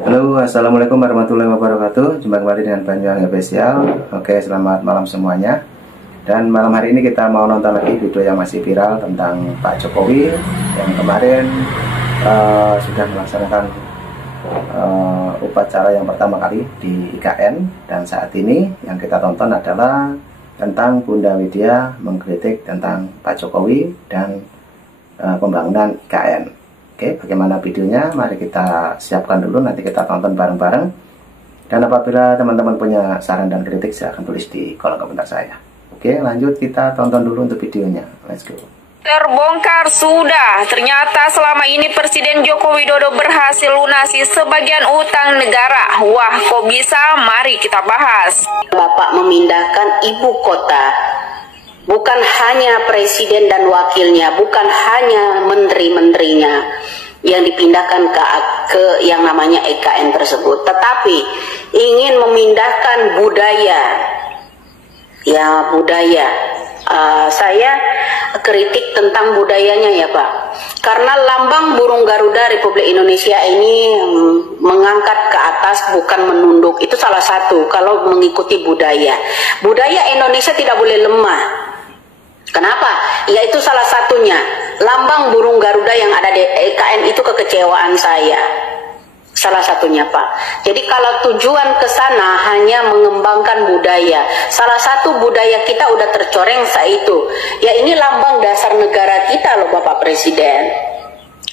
Halo, assalamualaikum warahmatullahi wabarakatuh. Jumpa kembali dengan Banyuwangi Official. Oke, selamat malam semuanya. Dan malam hari ini kita mau nonton lagi video yang masih viral tentang Pak Jokowi yang kemarin sudah melaksanakan upacara yang pertama kali di IKN. Dan saat ini yang kita tonton adalah tentang Bunda Widya mengkritik tentang Pak Jokowi dan pembangunan IKN. Oke, bagaimana videonya? Mari kita siapkan dulu, nanti kita tonton bareng-bareng. Dan apabila teman-teman punya saran dan kritik, silahkan tulis di kolom komentar saya. Oke, lanjut kita tonton dulu untuk videonya. Let's go. Terbongkar sudah, ternyata selama ini Presiden Joko Widodo berhasil lunasi sebagian utang negara. Wah, kok bisa? Mari kita bahas. Bapak memindahkan ibu kota. Bukan hanya presiden dan wakilnya, bukan hanya menteri-menterinya yang dipindahkan ke yang namanya IKN tersebut, tetapi ingin memindahkan budaya. Ya, budaya. Saya kritik tentang budayanya ya Pak, karena lambang burung Garuda Republik Indonesia ini mengangkat ke atas bukan menunduk. Itu salah satu kalau mengikuti budaya. Budaya Indonesia tidak boleh lemah. Kenapa? Yaitu salah satunya lambang burung Garuda yang ada di IKN itu kekecewaan saya. Salah satunya Pak. Jadi kalau tujuan ke sana hanya mengembangkan budaya, salah satu budaya kita udah tercoreng saat itu. Ya ini lambang dasar negara kita loh Bapak Presiden.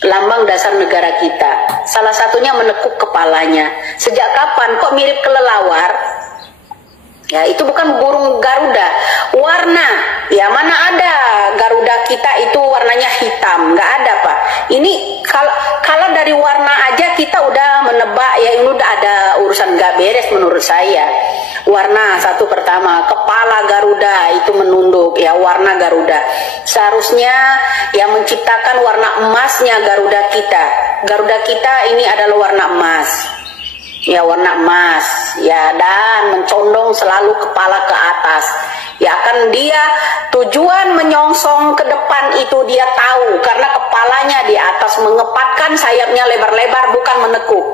Lambang dasar negara kita. Salah satunya menekuk kepalanya. Sejak kapan kok mirip kelelawar? Ya itu bukan burung Garuda. Warna, ya mana ada Garuda kita itu warnanya hitam, nggak ada Pak. Ini kalau dari warna aja kita udah menebak ya ini udah ada urusan nggak beres menurut saya. Warna satu pertama, kepala Garuda itu menunduk ya warna Garuda. Seharusnya yang menciptakan warna emasnya Garuda kita. Garuda kita ini adalah warna emas. Ya warna emas ya, dan mencondong selalu kepala ke atas ya, kan dia tujuan menyongsong ke depan itu dia tahu karena kepalanya di atas, mengepatkan sayapnya lebar-lebar, bukan menekuk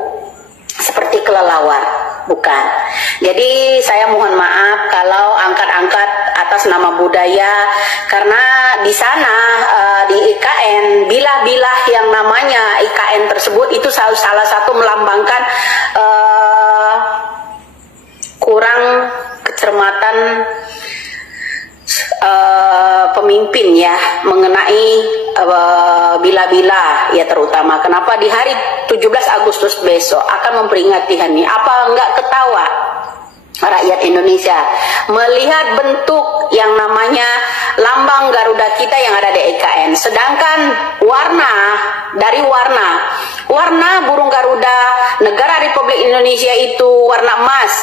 seperti kelelawar, bukan. Jadi saya mohon maaf kalau angkat-angkat atas nama budaya, karena di sana di IKN bilah-bilah yang namanya IKN tersebut itu salah satu melambangkan kurang kecermatan pemimpin ya mengenai bila-bila ya, terutama kenapa di hari 17 Agustus besok akan memperingati hari ini. Apa enggak ketawa rakyat Indonesia melihat bentuk yang namanya lambang Garuda kita yang ada di IKN, sedangkan warna burung Garuda negara Republik Indonesia itu warna emas.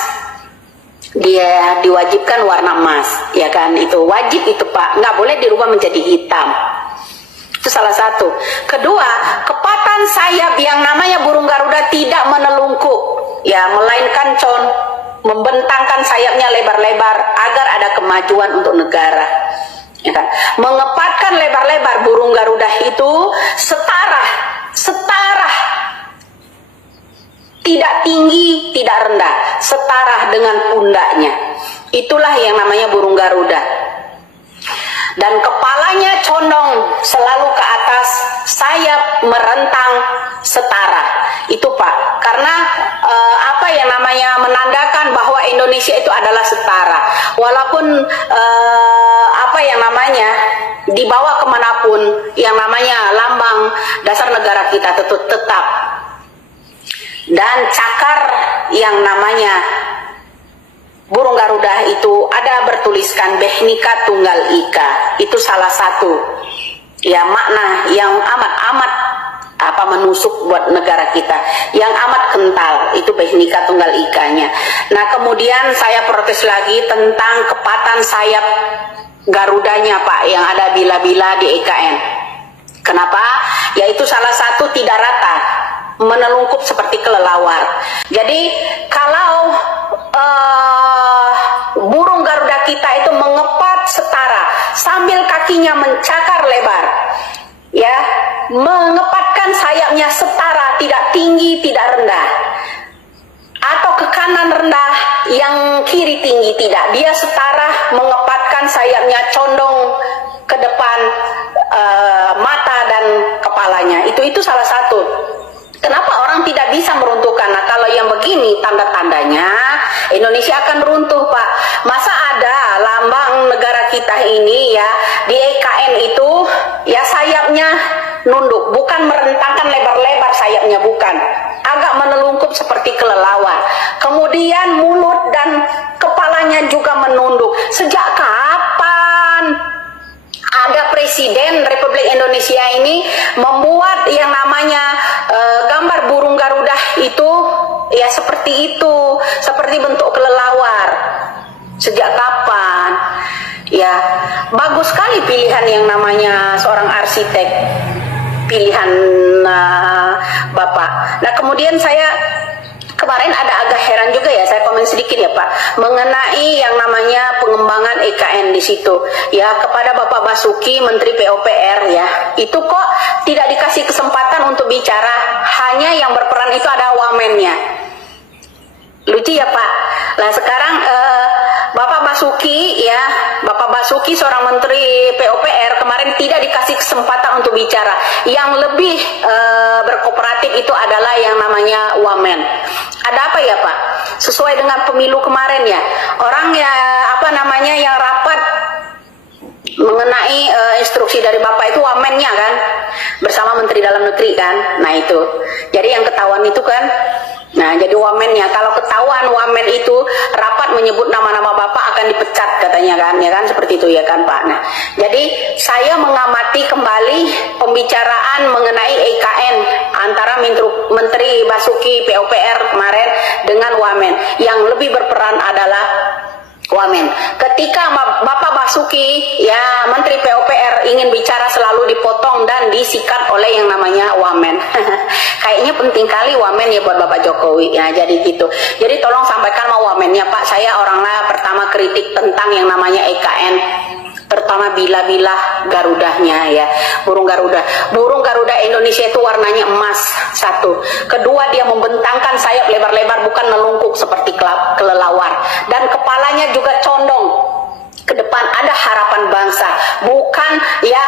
Dia diwajibkan warna emas ya kan, itu wajib itu Pak, nggak boleh dirubah menjadi hitam. Itu salah satu. Kedua, kepatan sayap yang namanya burung Garuda tidak menelungkup ya, melainkan membentangkan sayapnya lebar-lebar agar ada kemajuan untuk negara ya kan. Mengepatkan lebar-lebar burung Garuda itu setara, tidak tinggi, tidak rendah, setara dengan pundaknya. Itulah yang namanya burung Garuda. Dan kepalanya condong selalu ke atas, sayap merentang setara. Itu Pak, karena apa yang namanya menandakan bahwa Indonesia itu adalah setara. Walaupun apa yang namanya dibawa kemanapun, yang namanya lambang dasar negara kita tetap. Dan cakar yang namanya burung Garuda itu ada bertuliskan Bhinneka Tunggal Ika. Itu salah satu ya makna yang amat menusuk buat negara kita, yang amat kental, itu Bhinneka Tunggal Ika-nya. Nah kemudian saya protes lagi tentang kepatan sayap Garudanya Pak yang ada bila-bila di IKN. Kenapa? Yaitu salah satu tidak rata, menelungkup seperti kelelawar. Jadi kalau burung Garuda kita itu mengepat setara sambil kakinya mencakar lebar, ya, mengepatkan sayapnya setara, tidak tinggi tidak rendah, atau ke kanan rendah yang kiri tinggi, tidak, dia setara, mengepatkan sayapnya condong ke depan mata dan kepalanya. Itu salah satu. Kenapa orang tidak bisa meruntuhkan? Nah, kalau yang begini tanda-tandanya Indonesia akan runtuh, Pak. Masa ada lambang negara kita ini ya di EKN itu ya sayapnya nunduk, bukan merentangkan lebar-lebar sayapnya, bukan. Agak menelungkup seperti kelelawar. Kemudian mulut dan kepalanya juga menunduk. Sejak kapan ada Presiden Republik Indonesia ini membuat yang namanya gambar burung Garuda itu ya seperti itu, seperti bentuk kelelawar? Sejak kapan? Ya, bagus sekali pilihan yang namanya seorang arsitek, pilihan Bapak. Nah, kemudian saya kemarin ada agak heran juga ya, saya komen sedikit ya Pak, mengenai yang namanya pengembangan EKN di situ. Ya, kepada Bapak Basuki, Menteri PUPR ya, itu kok tidak dikasih kesempatan untuk bicara, hanya yang berperan itu ada wamennya. Lucu ya Pak. Nah sekarang Bapak Basuki ya, Bapak Basuki seorang Menteri PUPR kemarin tidak dikasih kesempatan untuk bicara. Yang lebih berkooperatif itu adalah yang namanya wamen. Ada apa ya Pak? Sesuai dengan pemilu kemarin ya, orang ya apa namanya yang rapat mengenai instruksi dari Bapak itu wamennya kan, bersama Menteri Dalam Negeri kan. Nah itu, jadi yang ketahuan itu kan, nah jadi wamennya. Kalau ketahuan wamen itu rapat menyebut nama-nama Bapak akan dipecat katanya kan, ya kan, seperti itu ya kan Pak. Nah jadi saya mengamati kembali pembicaraan mengenai EKN antara Menteri Basuki PUPR kemarin dengan wamen. Yang lebih berperan adalah wamen. Ketika Bapak Basuki ya Menteri PUPR ingin bicara, selalu dipotong dan disikat oleh yang namanya wamen. Kayaknya penting kali wamen ya buat Bapak Jokowi ya, jadi gitu. Jadi tolong sampaikan mau wamennya Pak, saya orangnya pertama kritik tentang yang namanya EKN, terutama bila-bila Garudanya ya, burung Garuda. Burung Garuda Indonesia itu warnanya emas, satu. Kedua, dia membentangkan sayap lebar-lebar, bukan melungkuk seperti kelelawar. Dan kepalanya juga condong ke depan, ada harapan bangsa, bukan ya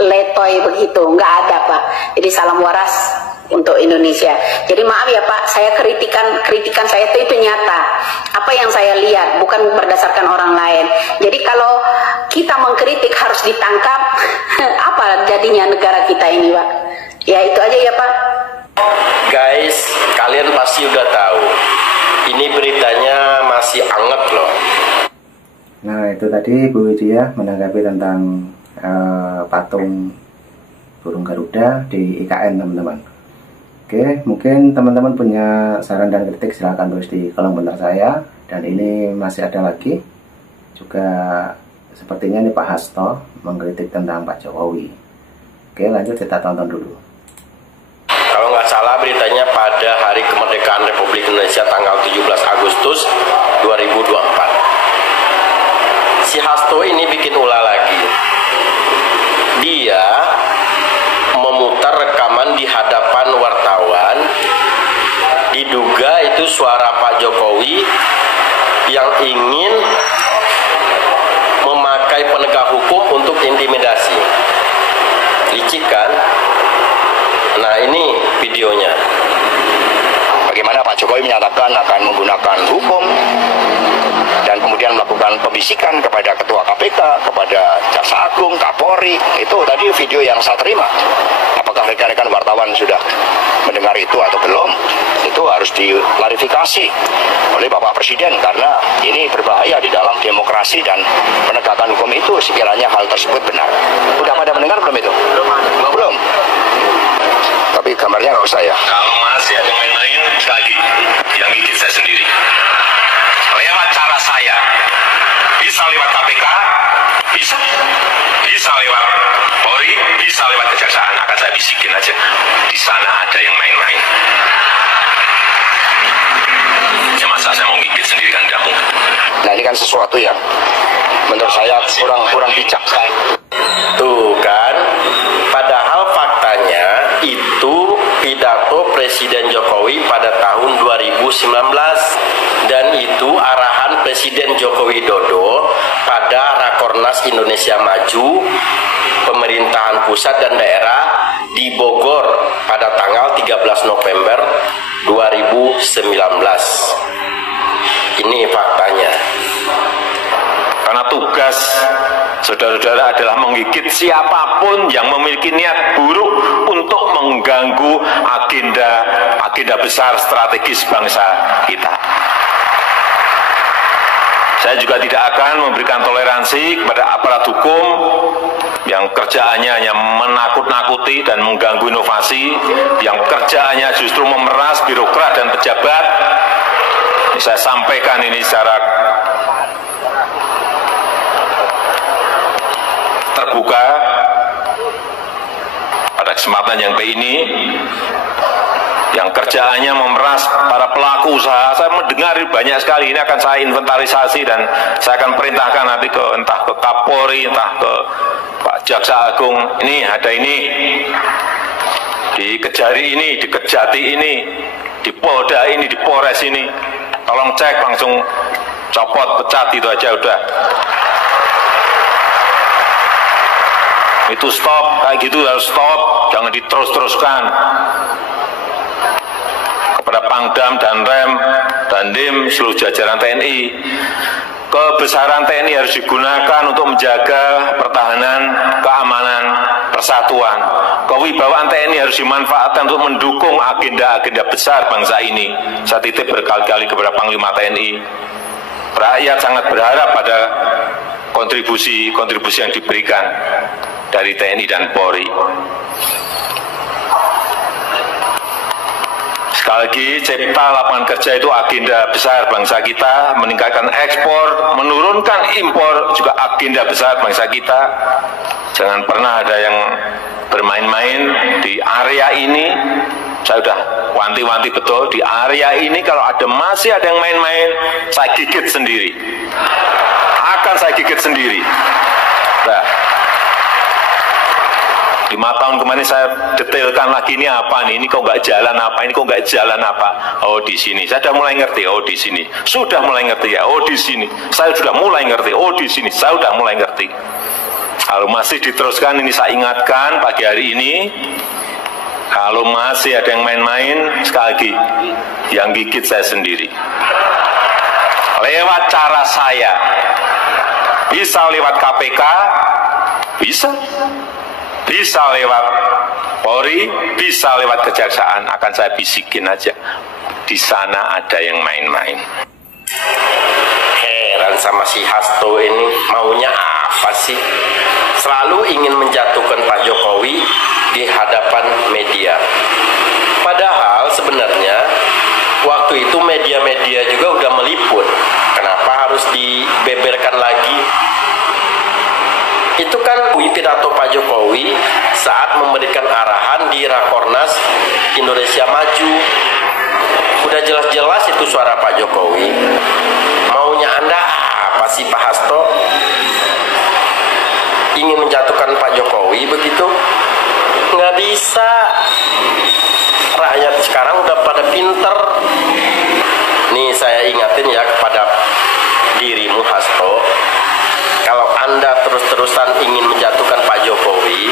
letoy begitu, nggak ada Pak. Jadi salam waras untuk Indonesia. Jadi maaf ya Pak, saya kritikan saya itu nyata. Apa yang saya lihat, bukan berdasarkan orang lain. Jadi kalau kita mengkritik harus ditangkap, apa jadinya negara kita ini Pak? Ya itu aja ya Pak. Guys, kalian pasti udah tahu, ini beritanya masih anget loh. Nah itu tadi Bu Widya menanggapi tentang patung burung Garuda di IKN teman-teman. Oke, mungkin teman-teman punya saran dan kritik silahkan tulis di kolom komentar saya. Dan ini masih ada lagi juga, sepertinya ini Pak Hasto mengkritik tentang Pak Jokowi. Oke, lanjut kita tonton dulu. Kalau nggak salah beritanya pada hari kemerdekaan Republik Indonesia tanggal 17 Agustus 2024. Si Hasto ini bikin ulah lagi. Dia memutar rekaman di hadapan wartawan, diduga itu suara Pak Jokowi yang ingin memakai penegak hukum untuk intimidasi. Licik kan? Nah ini videonya. Bagaimana Pak Jokowi menyatakan akan menggunakan hukum dan kemudian melakukan pembisikan kepada Ketua KPK, kepada Jaksa Agung, Kapolri. Itu tadi video yang saya terima. Apakah rekan-rekan wartawan sudah mendengar itu atau belum? Itu harus diklarifikasi oleh Bapak Presiden, karena ini berbahaya di dalam demokrasi dan penegakan hukum itu sekiranya hal tersebut benar. Udah pada mendengar belum itu? Belum. Tapi gambarnya nggak usah ya. Kalau masih ada yang lain lagi, yang gigit saya sendiri. Lewat cara saya, bisa lewat KPK, bisa lewat Polri, bisa lewat Kejaksaan. Akan saya bisikin aja, di sana ada yang main-main. Ya masa saya mau gigit sendiri kan tidak mungkin. Nah ini kan sesuatu yang menurut saya kurang bijak. Tuh kan, padahal faktanya itu pidato Presiden Jokowi pada tahun 2019 dan itu arahan Presiden Joko Widodo pada Rakornas Indonesia Maju pemerintahan pusat dan daerah di Bogor pada tanggal 13 November 2019. Ini faktanya. Karena tugas saudara-saudara adalah menggigit siapapun yang memiliki niat buruk untuk mengganggu agenda besar strategis bangsa kita. Saya juga tidak akan memberikan toleransi kepada aparat hukum yang kerjaannya hanya menakut-nakuti dan mengganggu inovasi, yang kerjaannya justru memeras birokrat dan pejabat. Ini saya sampaikan ini secara terbuka pada kesempatan yang baik ini, yang kerjaannya memeras para pelaku usaha. Saya mendengar banyak sekali, ini akan saya inventarisasi dan saya akan perintahkan nanti entah ke Kapolri, entah ke Pak Jaksa Agung. Ini ada ini di Kejari ini, di Kejati ini, di Polda ini, di Polres ini. Tolong cek, langsung copot, pecat, itu aja udah. Itu stop, kayak gitu harus stop, jangan diterus-teruskan. Kepada Pangdam dan Rem dan Dim seluruh jajaran TNI, kebesaran TNI harus digunakan untuk menjaga pertahanan, keamanan, persatuan. Kewibawaan TNI harus dimanfaatkan untuk mendukung agenda-agenda besar bangsa ini. Saya titip berkali-kali kepada Panglima TNI. Rakyat sangat berharap pada kontribusi yang diberikan dari TNI dan Polri. Sekali lagi, cipta lapangan kerja itu agenda besar bangsa kita, meningkatkan ekspor, menurunkan impor juga agenda besar bangsa kita. Jangan pernah ada yang bermain-main di area ini. Saya sudah wanti-wanti betul, di area ini kalau masih ada yang main-main, saya gigit sendiri. Akan saya gigit sendiri. Nah, 5 tahun kemarin saya detailkan lagi ini apa nih, ini kok nggak jalan apa, ini kok nggak jalan apa. Oh di sini, saya sudah mulai ngerti. Oh di sini, sudah mulai ngerti ya. Oh di sini, saya sudah mulai ngerti. Oh di sini, saya sudah mulai ngerti. Kalau masih diteruskan, ini saya ingatkan pagi hari ini, kalau masih ada yang main-main, sekali lagi, yang gigit saya sendiri. Lewat cara saya, bisa lewat KPK, bisa lewat Polri, bisa lewat Kejaksaan, akan saya bisikin aja. Di sana ada yang main-main. Heran sama si Hasto ini, maunya apa sih? Selalu ingin menjatuhkan Pak Jokowi di hadapan media. Padahal sebenarnya waktu itu media-media juga udah meliput. Kenapa harus dibeberkan lagi? Itu kan pidato Pak Jokowi saat memberikan arahan di Rakornas Indonesia Maju. Udah jelas-jelas itu suara Pak Jokowi. Maunya Anda apa sih Pak Hasto? Ingin menjatuhkan Pak Jokowi begitu? Nggak bisa. Rakyat sekarang udah pada pinter. Nih saya ingatin ya kepada dirimu Hasto. Kalau Anda terus-terusan ingin menjatuhkan Pak Jokowi,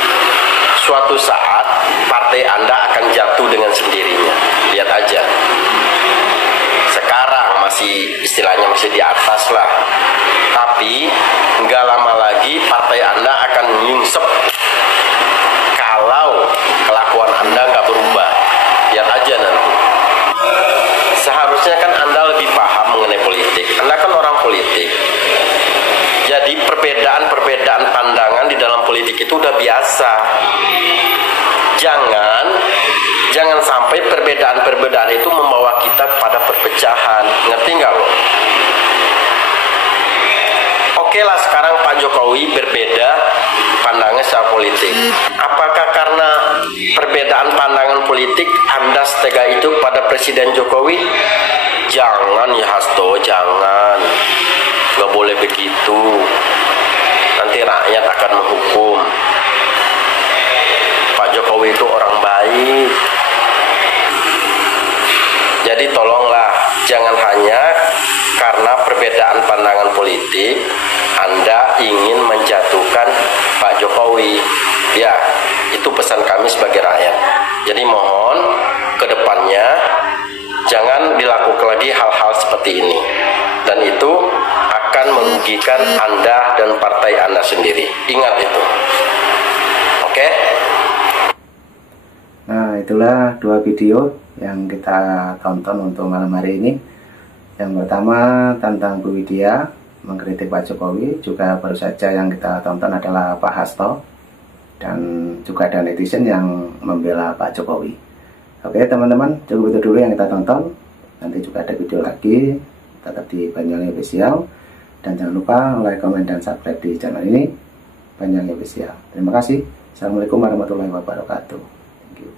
suatu saat partai Anda akan jatuh dengan sendirinya. Lihat aja. Sekarang masih istilahnya masih di atas lah. Tapi nggak lama lagi partai Anda akan nyungsep kalau kelakuan Anda nggak berubah. Lihat aja nanti. Seharusnya kan Anda lebih paham mengenai politik. Anda kan orang politik. Jadi perbedaan pandangan di dalam politik itu udah biasa. Jangan sampai perbedaan itu membawa kita pada perpecahan. Ngerti nggak lo? Oke lah sekarang Pak Jokowi berbeda pandangan secara politik. Apakah karena perbedaan pandangan politik Anda setega itu pada Presiden Jokowi? Jangan ya Hasto, jangan. Nggak boleh begitu. Nanti rakyat akan menghukum. Pak Jokowi itu orang baik. Jadi tolonglah, jangan hanya karena perbedaan pandangan politik Anda ingin menjatuhkan Pak Jokowi. Ya, itu pesan kami sebagai rakyat. Jadi mohon ke depannya jangan dilakukan lagi hal-hal seperti ini. Dan itu akan merugikan Anda dan partai Anda sendiri. Ingat itu. Oke? Nah, itulah dua video yang kita tonton untuk malam hari ini. Yang pertama tentang Bu Widya mengkritik Pak Jokowi, juga baru saja yang kita tonton adalah Pak Hasto, dan juga ada netizen yang membela Pak Jokowi. Oke teman-teman, cukup itu dulu yang kita tonton. Nanti juga ada video lagi, tetap di Banyuwangi Official, dan jangan lupa like, comment, dan subscribe di channel ini, Banyuwangi Official. Terima kasih. Assalamualaikum warahmatullahi wabarakatuh. Thank you.